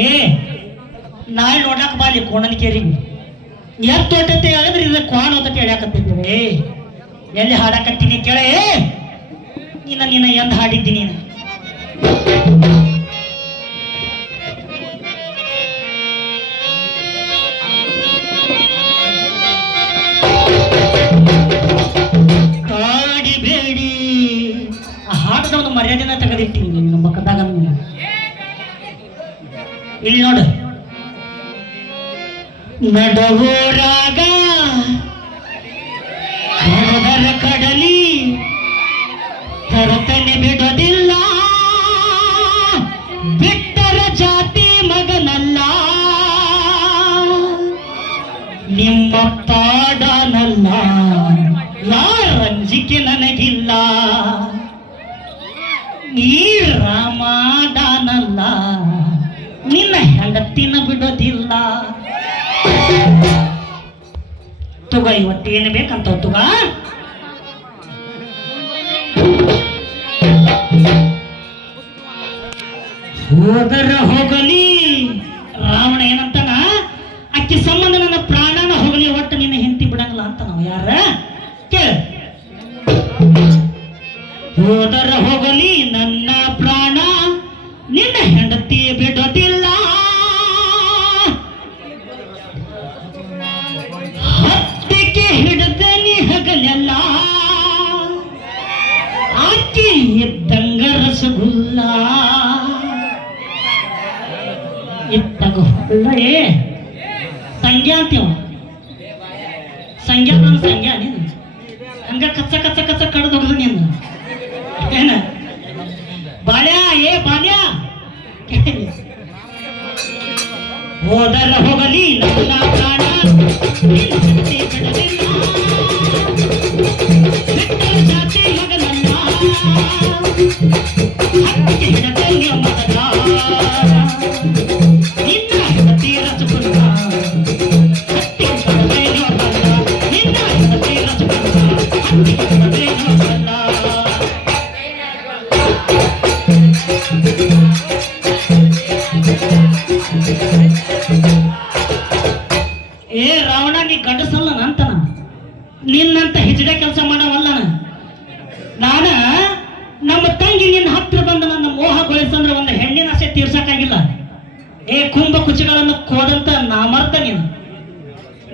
ಏ ನಾಳೆ ನೋಡಕ್ ಬಾಲಿ ಕೋಣನ ಕೇರಿ ಎಷ್ಟ್ ತೋಟತ್ತೆ ಹೇಳಿದ್ರೆ ಇದು ಕೋಣ ಅಂತ ಹೇಳ್ಯಾಕತ್ತಿದ್ರು ಏ, ಎಲ್ಲಿ ಹಾಡಾಕತ್ತೀನಿ ಕೇಳೇ ನಿನ್ನ ನಿನ್ನ ಎಂದ ಹಾಡಿದ್ದೀನಿ ನೀನು? ಕಾಡಿಬೇಡಿ ಆ ಹಾಡದ ಒಂದು ಮರ್ಯಾದೆನ ತೆಗೆದಿಟ್ಟಿ ನಿಮ್ಮ ಮಕ್ಕದಾಗ ಇಲ್ಲಿ ನೋಡು. ನಡವೋರಾಗ ಹೊರದರ ಕಡಲಿ, ಹೊರತನೆ ಬಿಡೋದಿಲ್ಲ ಬಿಟ್ಟರ ಜಾತಿ ಮಗನಲ್ಲ. ನಿಮ್ಮ ಪಾಡನಲ್ಲ. ಯಾರ ರಂಜಿಕೆ ನನಗಿಲ್ಲ. ಈ ಹೆಂಡತಿನ ಬಿಡೋದಿಲ್ಲ. ತುಗ ಇವತ್ತೇನು ಬೇಕಂತ ತುಗ? ಹೋದರ ಹೋಗಲಿ. ರಾವಣ ಏನಂತಾನ? ಅಕ್ಕಿ ಸಂಬಂಧ ನನ್ನ ಪ್ರಾಣನ ಹೋಗಲಿ, ಒಟ್ಟು ನಿನ್ನ ಹಿಂತಿ ಬಿಡಂಗಿಲ್ಲ ಅಂತ ನಾವು ಯಾರ? ಕೇಳ. ಹೋದರ ಹೋಗಲಿ. ಇತ್ತಾಗ ಹೊಳ್ಳೆ ಸಂಜ್ಞಾ ಅಂತೀವ ಸಂಜ್ಞಾ ನನ್ನ ಸಂಜ್ಞಾ ನೀನು ಹಂಗ ಕಚ್ಚ ಕಚ್ಚ ಕಚ್ಚ ಕಡ್ದು ಹೋಗುದು ನೀನು ಏನ? ಬಾಳ್ಯಾ? ಏ ಬಾಲ್ಯ ಹೋದರ ಹೋಗಲಿ, ನನ್ನ ಪ್ರಾಣ. ನಿನ್ನ ಜೊತೆ ಬಿಡಲಿಲ್ಲ. ಬಿಟ್ಟರೆ ಜಾತಿ ಮಗನಲ್ಲ. ಹಕ್ಕಿಗೆ ಹಿಡದಲ್ಲಿ ಕುಂಭ ಕುಚಿಗಳನ್ನು ಕೋದಂತ ನಾಮರ್ಥ ನೀನು.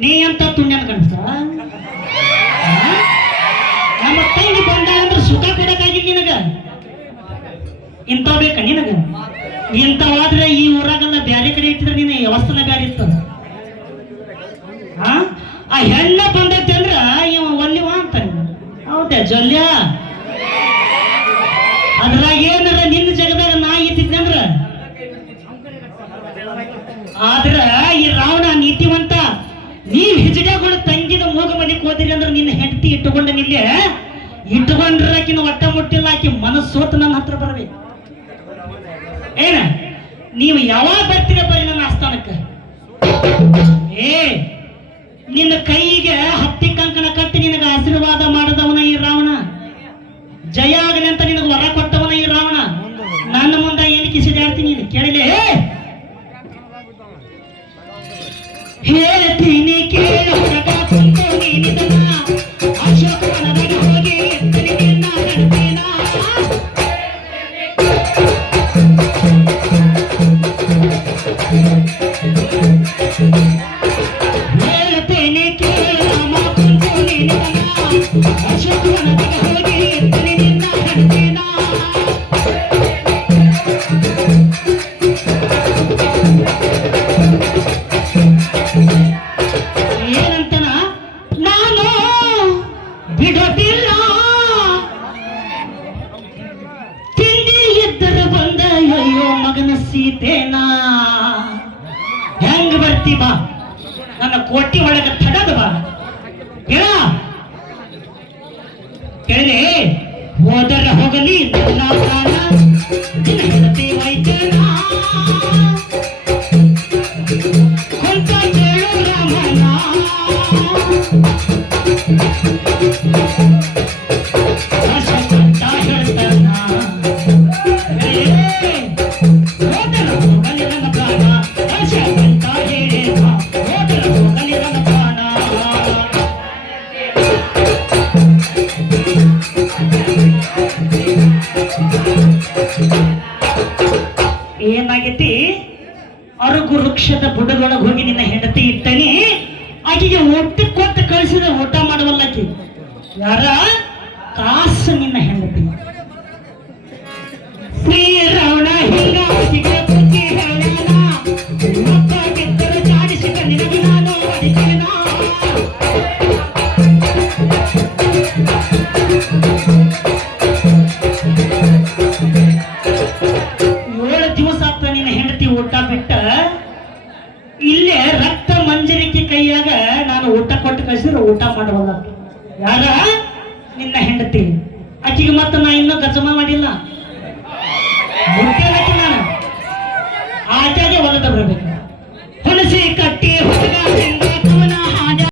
ನೀ ಅಂತ ತುಣ್ಯನ ಆ? ನಮ್ಮ ತಂಗಿ ಬಂದ ಅಂದ್ರೆ ಸುಖ ಕೊಡಕ್ಕಾಗಿಲ್ಲ ನಿನಗ. ಇಂಥವ್ ಬೇಕ ನಿನಗ? ಇಂಥವಾದ್ರೆ ಈ ಊರಾಗೆಲ್ಲ ಬ್ಯಾರೆ ಕಡೆ ಇಟ್ಟಿದ್ರೆ ನಿನ್ನ ವ್ಯವಸ್ಥೆನ ಬ್ಯಾರೆ ಇತ್ತು. ಆ? ಹೆಣ್ಣ ಬಂದೈತಿ ಅಂದ್ರ ಇವ ಒಲ್ಲಿವ ಅಂತಾನೆ ಹೌದಾ ಜೊಲ್ಯ ಅದ್ರಾಗ ಏನಾರ ನಿನ್ನ ಜಗದಾಗ ನಾ ಇದ್ದಿದ್ದೆ ಅಂದ್ರ ಆದ್ರ ಈ ರಾವಣ ನೀತಿವಂತ, ನೀವ್ ಹಿಜಡೆಗಳು ತಂಗಿದ ಮೂಗ ಮನೆ ಹೋದಿರಿ ಅಂದ್ರೆ ನಿನ್ನ ಹೆಂಡತಿ ಇಟ್ಟುಕೊಂಡ ನಿಲ್ಲೆ? ಇಟ್ಟುಕೊಂಡ್ರ ಆಕಿನ ಒಟ್ಟ ಮುಟ್ಟಿಲ್ಲ, ಆಕಿ ಮನಸ್ಸೋತ ನನ್ನ ಹತ್ರ ಬರಬೇಕು ಏನ? ನೀವು ಯಾವಾಗ ಬರ್ತೀರ ಬರ್ರಿ ನನ್ನ ಆಸ್ಥಾನಕ್ಕೆ? ಏ, ನಿನ್ನ ಕೈಗೆ ಹತ್ತಿ ಹೇಳ್ತೀನಿ ಕೇಳು ಸೀತೆನ? ಹೆಂಗ್ ಬರ್ತಿ ಬಾ. ನನ್ನ ಕೋಟಿ ಒಳಗ ತಡದ ಬಾ. ಕೇಳ. ಕೇಳಿ. ಹೋದರ ಹೋಗಲಿ ನನ್ನ ಹೆಂಡತಿ ವೈದ್ಯನ? ಆಕೆಗೆ ಊಟ ಕೊಟ್ಟು ಕಳಿಸಿದ ಊಟ ಮಾಡುವಲ್ಲಕಿ? ಯಾರ? ಕಾಸು ನಿನ್ನ ಹೆಂಡತಿ. ಶ್ರೀರವಣ ಹಿಂಗಾಸಿಗೆ ಬುದ್ಧಿ ಹೇಳೋಣ. ಮಕ್ಕ ಬಿದ್ದರೆ ಚಾಡಿಸಿದ ನಿನಗೆ ನಾನು ಹೊಡಿತೇನ ಏಳು ದಿವಸ ಆತ ನಿನ್ನ ಹೆಂಡತಿ ಊಟ ಬಿಟ್ಟ ಕೊಟ್ಟು ಕಳಿಸಿದ್ರೆ ಊಟ ಮಾಡಬಲ್ಲ ಯಾರ? ನಿನ್ನ ಹೆಂಡತಿ. ಅಕ್ಕಿಗೆ ಮತ್ತೆ ನಾ ಇನ್ನೂ ಗಜಮ ಮಾಡಿಲ್ಲ. ನಾನು. ಆಚಾಗೆ ಹೊಲದ ಬರಬೇಕು ಹೊಲಸಿ ಕಟ್ಟಿ ಹೊಸ